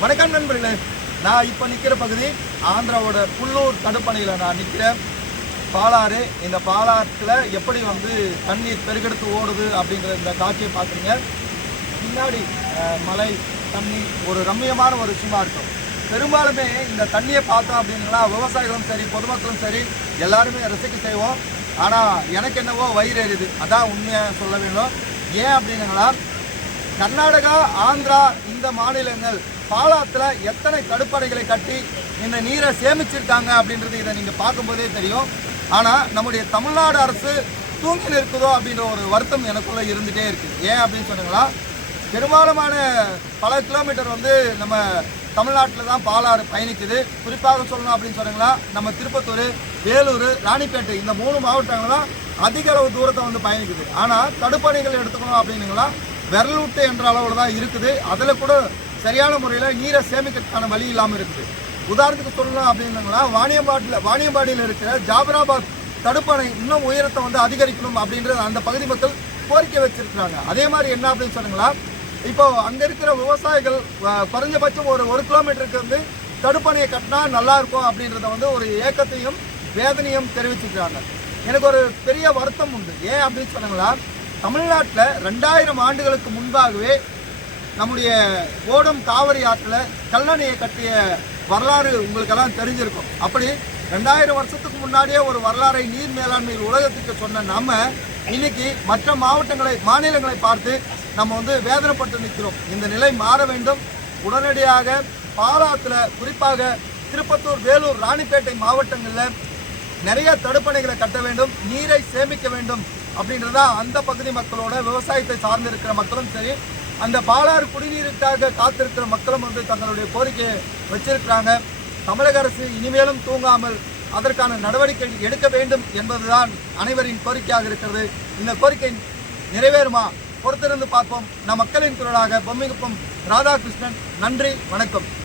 வணக்கம் நண்பர்களே. நான் இப்போ நிற்கிற பகுதி ஆந்திராவோட புல்லூர் தடுப்பணையில் நான் நிற்கிறேன் பாலாறு இந்த பாலாற்றில் எப்படி வந்து தண்ணீர் பெருகெடுத்து ஓடுது அப்படிங்கிற இந்த காட்சியை பார்க்குறீங்க. பின்னாடி மலை தண்ணி ஒரு ரம்மியமான ஒரு விஷயமா இருக்கும். பெரும்பாலுமே இந்த தண்ணியை பார்த்தோம் அப்படின்னா விவசாயிகளும் சரி பொதுமக்களும் சரி எல்லாருமே ரசிக்க செய்வோம். ஆனால் எனக்கு என்னவோ வயிறு எரியுது. அதான் உண்மையை சொல்ல வேண்டும் ஏன் அப்படின்னுங்களா கர்நாடகா ஆந்திரா இந்த மாநிலங்கள் பாலாத்தில் எத்தனை தடுப்பணைகளை கட்டி இந்த நீரை சேமிச்சிருக்காங்க அப்படின்றது இதை நீங்கள் பார்க்கும்போதே தெரியும். ஆனால் நம்முடைய தமிழ்நாடு அரசு தூங்கி நிற்குதோ அப்படின்ற ஒரு வருத்தம் எனக்குள்ளே இருந்துகிட்டே இருக்குது ஏன் அப்படின்னு சொன்னீங்களா? பெரும்பாலமான பல கிலோமீட்டர் வந்து நம்ம தமிழ்நாட்டில் தான் பாலாறு பயணிக்குது. குறிப்பாக சொல்லணும் அப்படின்னு சொன்னீங்களா? நம்ம திருப்பத்தூர் வேலூர் ராணிப்பேட்டை இந்த மூணு மாவட்டங்கள் தான் அதிக அளவு தூரத்தை வந்து பயணிக்குது. ஆனால் தடுப்பணைகள் எடுத்துக்கணும் அப்படின்னுங்களா? விரல் விட்டு என்ற அளவில் தான் இருக்குது. அதில் கூட சரியான முறையில் நீரை சேமிக்கிறதுக்கான வழி இல்லாமல் இருக்குது. உதாரணத்துக்கு சொல்லணும் அப்படின்னாங்கன்னா வாணியம்பாட்டில் வாணியம்பாடியில் இருக்கிற ஜாபராபாத் தடுப்பணை இன்னும் உயரத்தை வந்து அதிகரிக்கணும் அப்படின்றது அந்த பகுதி மக்கள் கோரிக்கை வச்சிருக்கிறாங்க. அதே மாதிரி என்ன அப்படின்னு சொன்னீங்களா இப்போ அங்கே இருக்கிற விவசாயிகள் குறைஞ்சபட்சம் ஒரு ஒரு கிலோமீட்டருக்கு வந்து தடுப்பணையை கட்டினா நல்லா இருக்கும் அப்படின்றத வந்து ஒரு ஏக்கத்தையும் வேதனையும் தெரிவிச்சுக்கிறாங்க. எனக்கு ஒரு பெரிய வருத்தம் உண்டு. ஏன் அப்படின்னு சொன்னாங்களா தமிழ்நாட்டில் ரெண்டாயிரம் ஆண்டுகளுக்கு முன்பாகவே நம்முடைய ஓடம் காவிரி ஆற்றில் கல்லணையை கட்டிய வரலாறு உங்களுக்கெல்லாம் தெரிஞ்சிருக்கும். அப்படி ரெண்டாயிரம் வருஷத்துக்கு முன்னாடியே ஒரு வரலாறை நீர் மேலாண்மையில் உலகத்துக்கு சொன்ன நம்ம இன்னைக்கு மற்ற மாவட்டங்களை மாநிலங்களை பார்த்து நம்ம வந்து வேதனைப்பட்டு நிற்கிறோம். இந்த நிலை மாற வேண்டும். உடனடியாக பாலாத்தில் குறிப்பாக திருப்பத்தூர் வேலூர் ராணிப்பேட்டை மாவட்டங்களில் நிறைய தடுப்பணைகளை கட்ட வேண்டும். நீரை சேமிக்க வேண்டும். அப்படின்றதா அந்த பகுதி மக்களோட விவசாயத்தை சார்ந்து இருக்கிற மக்களும் சரி அந்த பாலாறு குடிநீருக்காக காத்திருக்கிற மக்களும் வந்து தங்களுடைய கோரிக்கையை வச்சிருக்கிறாங்க. தமிழக அரசு இனிமேலும் தூங்காமல் அதற்கான நடவடிக்கை எடுக்க வேண்டும் என்பதுதான் அனைவரின் கோரிக்கையாக இருக்கிறது. இந்த கோரிக்கை நிறைவேறுமா? பொறுத்திருந்து பார்ப்போம். நம் மக்களின் குரலாக பொம்மிகுப்பம் ராதாகிருஷ்ணன். நன்றி வணக்கம்.